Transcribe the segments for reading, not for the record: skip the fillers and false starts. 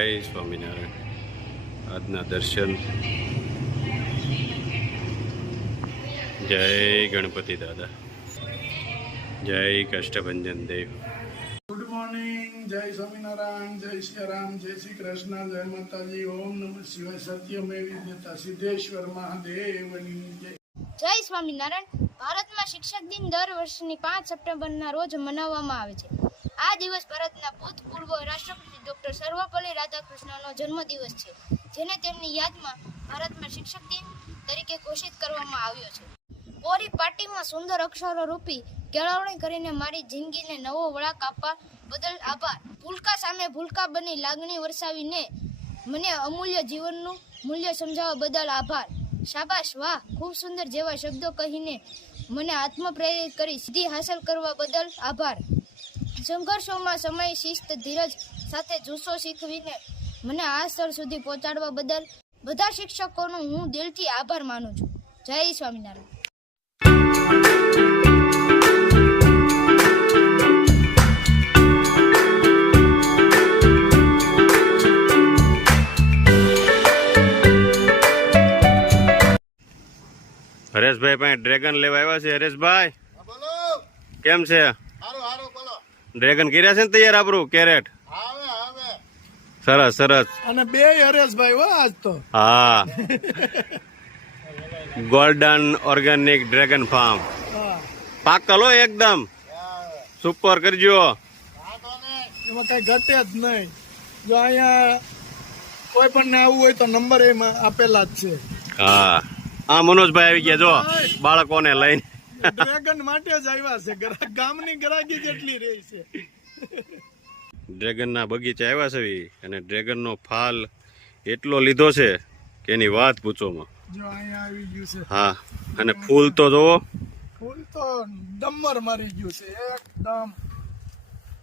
સ્વામિનારાયણ. આજના દર્શન. જય ગણપતિ દાદા, જય કષ્ટભંજન દેવ. Good morning. જય સ્વામિનારાયણ, જય શ્રી રામ, જય શ્રી કૃષ્ણ, જય માતાજી. ઓમ નમઃ શિવાય. સત્યમેવ જયતે સિદ્ધેશ્વર મહાદેવની જય. જય સ્વામિનારાયણ. ભારતમાં શિક્ષક દિન દર વર્ષની 5 સપ્ટેમ્બરના રોજ મનાવવામાં આવે છે. આ દિવસ ભારતના ભૂતપૂર્વ રાષ્ટ્રપતિ ડોક્ટર સર્વપલ્લી રાધાકૃષ્ણનનો જન્મદિવસ છે, જેને તેમની યાદમાં ભારતમાં શિક્ષક દિન તરીકે ઘોષિત કરવામાં આવ્યો છે. કોરી પાટીમાં સુંદર અક્ષરો રૂપી કેળવણી કરીને મારી જિંદગીને નવો વળાંક આપવા બદલ આભાર. ભૂલકા સામે ભૂલકા બની લાગણી વરસાવીને મને અમૂલ્ય જીવનનું મૂલ્ય સમજાવવા બદલ આભાર. શાબાશ, વાહ, ખૂબ સુંદર જેવા શબ્દો કહીને મને આત્મપ્રેરિત કરી સિદ્ધિ હાંસલ કરવા બદલ આભાર. સંઘર્ષોમાં સમય, શિસ્ત, ધીરજ સાથે જુસ્સો શીખવીને મને આ સ્તર સુધી પહોંચાડવા બદલ બધા શિક્ષકોનો હું દિલથી આભાર માનું છું. જય સ્વામિનારાયણ. હરેશભાઈ પાસે ડ્રેગન લેવા આવ્યા છે. હરેશભાઈ કેમ છે? ડ્રેગન કર્યા છે ને તૈયાર આપણું કેરેટ? સરસ સરસ. અને બે હરેશભાઈ હો આજ તો. હા, ગોલ્ડન ઓર્ગેનિક ડ્રેગન ફાર્મ. પાકલ હો એકદમ સુપર કરજો. એમાં કઈ ઘટે જ નહીં. જો અહીંયા કોઈ પણ ને આવવું હોય તો નંબર એમાં આપેલા જ છે. હા હા, મનોજભાઈ આવી ગયા જો બાળકોને લઈને. ડ્રેગન માટે જ આવ્યા છે. ગામની ગ્રાહકી કેટલી રહી છે. ડ્રેગન ના બગીચા આવ્યા છે અને ડ્રેગન નો ફાલ એટલો લીધો છે કે એની વાત પૂછોમાં. જો અહીંયા આવી ગયું છે. હા, અને ફૂલ તો જોવો. ફૂલ તો ડમ્મર મારી ગયું છે એકદમ.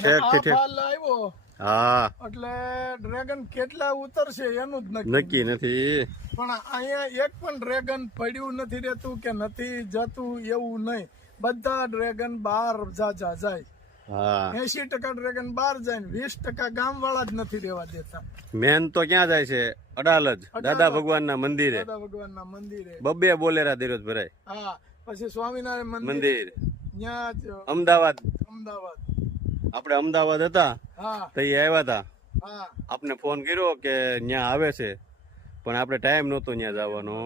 ઠેક થી ઠેક. ફાલ આવ્યો હા, એટલે ડ્રેગન કેટલા ઉતરશે એનું જ નક્કી નથી. પણ અહીંયા એક પણ ડ્રેગન પડ્યું નથી રહેતું કે નથી જતું એવું નહીં. બધા ડ્રેગન બહાર જાય. હા, 80% ડ્રેગન બહાર જાય ને 20% ગામ વાળા જ નથી રહેવા દેતા. મેન તો ક્યાં જાય છે? અડાલજ દાદા ભગવાન ના મંદિરે. દાદા ભગવાન ના મંદિરે બબ્બે બોલેરા દેરોજ ભરાય. હા, પછી સ્વામિનારાયણ મંદિર ત્યાં જ અમદાવાદ. અમદાવાદ આપણે અમદાવાદ હતા હા તો એ આવ્યા હતા. હા. આપને ફોન કર્યો કે ત્યાં આવે છે, પણ આપણે ટાઈમ નહોતો ત્યાં જવાનો.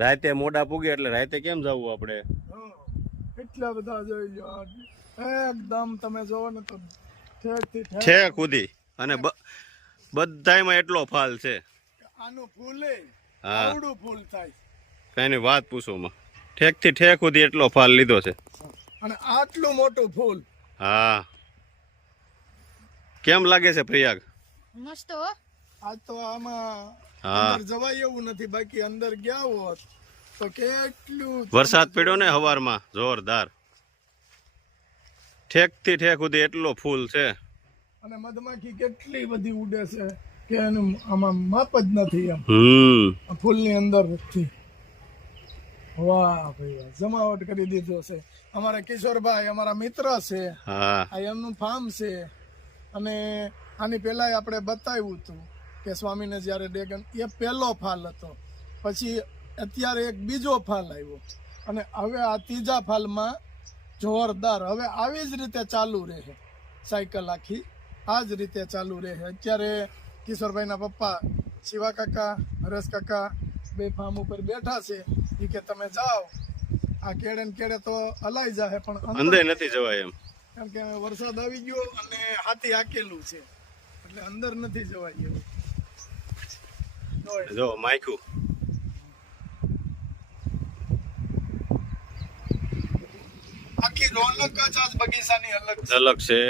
રાતે મોડા પૂગે એટલે રાતે કેમ જવું આપણે? એટલા બધા જોઈ લો એકદમ. તમે જોવો ને તો ઠેક સુધી. અને બધાયમાં એટલો ફાલ છે. આનું ફૂલે હા, આવડું ફૂલ થાય. કઈની વાત પૂછોમાં. ઠેક થી ઠેક સુધી એટલો ફાલ લીધો છે. અને આટલું મોટું ફૂલ. હા, કેમ લાગે છે પ્રયાગ? મસ્ત હો. આજ તો આમાં હા, અંદર જવાય એવું નથી. બાકી અંદર ગયા હોત તો કેટલું વરસાદ પડ્યો ને હવારમાં જોરદાર. ઠેક થી ઠેક સુધી એટલો ફૂલ છે. અને મધમાખી કેટલી બધી ઉડે છે કે એનું આમાં માપ જ નથી એમ. હમ, ફૂલની અંદર થી. વાહ ભાઈ વાહ, જમાવટ કરી દીધો છે. અમારા કિશોરભાઈ અમારા મિત્ર છે. હા, આ એમનું ફાર્મ છે. અને આની પહેલા આપણે બતાવ્યું હતું કે સ્વામીને જ્યારે ડ્રેગન એ પહેલો ફાલ હતો. પછી અત્યારે એક બીજો ફાલ આવ્યો અને હવે આ ત્રીજા ફાલમાં જોરદાર. હવે આવી જ રીતે ચાલુ રહે સાયકલ આખી. આ જ રીતે ચાલુ રહે. અત્યારે કિશોરભાઈના પપ્પા શિવા કાકા, હરેશ કાકા બે ફાર્મ ઉપર બેઠા છે. એ કે તમે જાઓ, આ કેડે ને કેડે તો હલાઈ જાય પણ અંદર નથી જવાય એમ. કારણ કે વરસાદ આવી ગયો અને હાથી હાકેલું છે એટલે અંદર નથી જવાય એવું. જો માયકું. આખી રોનક જ આજ બગીચાની અલગ છે. અલગ છે.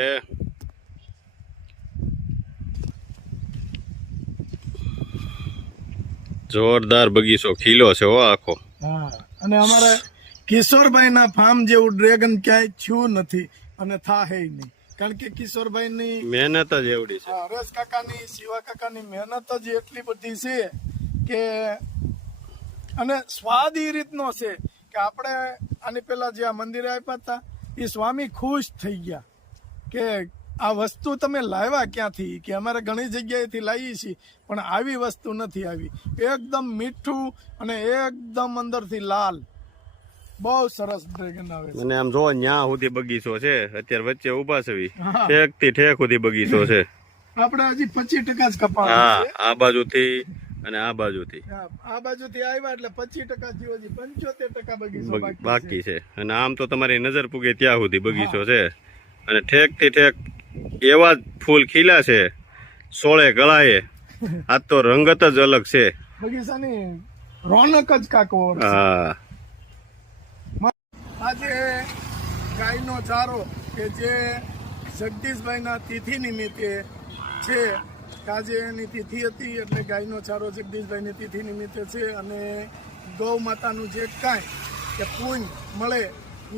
જોરદાર બગીચો ખીલો છે હો આખો. હા, અને અમારે કિશોરભાઈ ના ફાર્મ જેવું ડ્રેગન ક્યાંય થયું નથી અને થાહે નહીં. કારણ કે કિશોરભાઈ ની મહેનત જ એવડી છે. હરેશ કાકાની, શિવા કાકાની મહેનત જ એટલી બધી છે કે અને સ્વાદ એ રીતનો છે કે આપણે આની પેલા જે આ મંદિરે આપ્યા હતા એ સ્વામી ખુશ થઈ ગયા કે આ વસ્તુ તમે લાવ્યા ક્યાંથી? કે અમારે ઘણી જગ્યાએથી લાવીએ છીએ પણ આવી વસ્તુ નથી આવી. એકદમ મીઠું અને એકદમ અંદરથી લાલ, બહુ સરસ ડ્રેગન આવે છે. અને આમ જો ન્યા સુધી બગીચો છે, અત્યારે વચ્ચે ઉભા છે, ઠેક થી ઠેક સુધી બગીચો છે. આપણે હજી 25% જ કપાસ હા, છે. આ બાજુથી અને આ બાજુથી આ બાજુથી આવ્યા એટલે 25% થયો, હજી 75% બગીચો બાકી છે. અને આમ તો તમારી નજર પૂગે ત્યાં સુધી બગીચો છે. અને ઠેક થી ઠેક એવા જ ફૂલ ખીલા છે, સોળે ગળાએ. આ તો રંગત જ અલગ છે. બગીચાની રોનક જ કાંક ઓર છે. હા, આજે ગાયનો ચારો કે જે જગદીશભાઈના તિથિ નિમિત્તે છે, આજે એની તિથિ હતી એટલે ગાયનો ચારો જગદીશભાઈની તિથિ નિમિત્તે છે. અને ગૌ માતાનું જે કાંઈ કે પુણ્ય મળે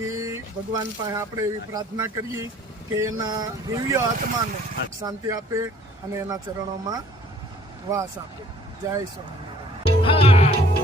એ ભગવાન પાસે આપણે એવી પ્રાર્થના કરીએ કે એના દિવ્ય આત્માને શાંતિ આપે અને એના ચરણોમાં વાસ આપે. જય સ્વામિનારાયણ.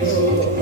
છે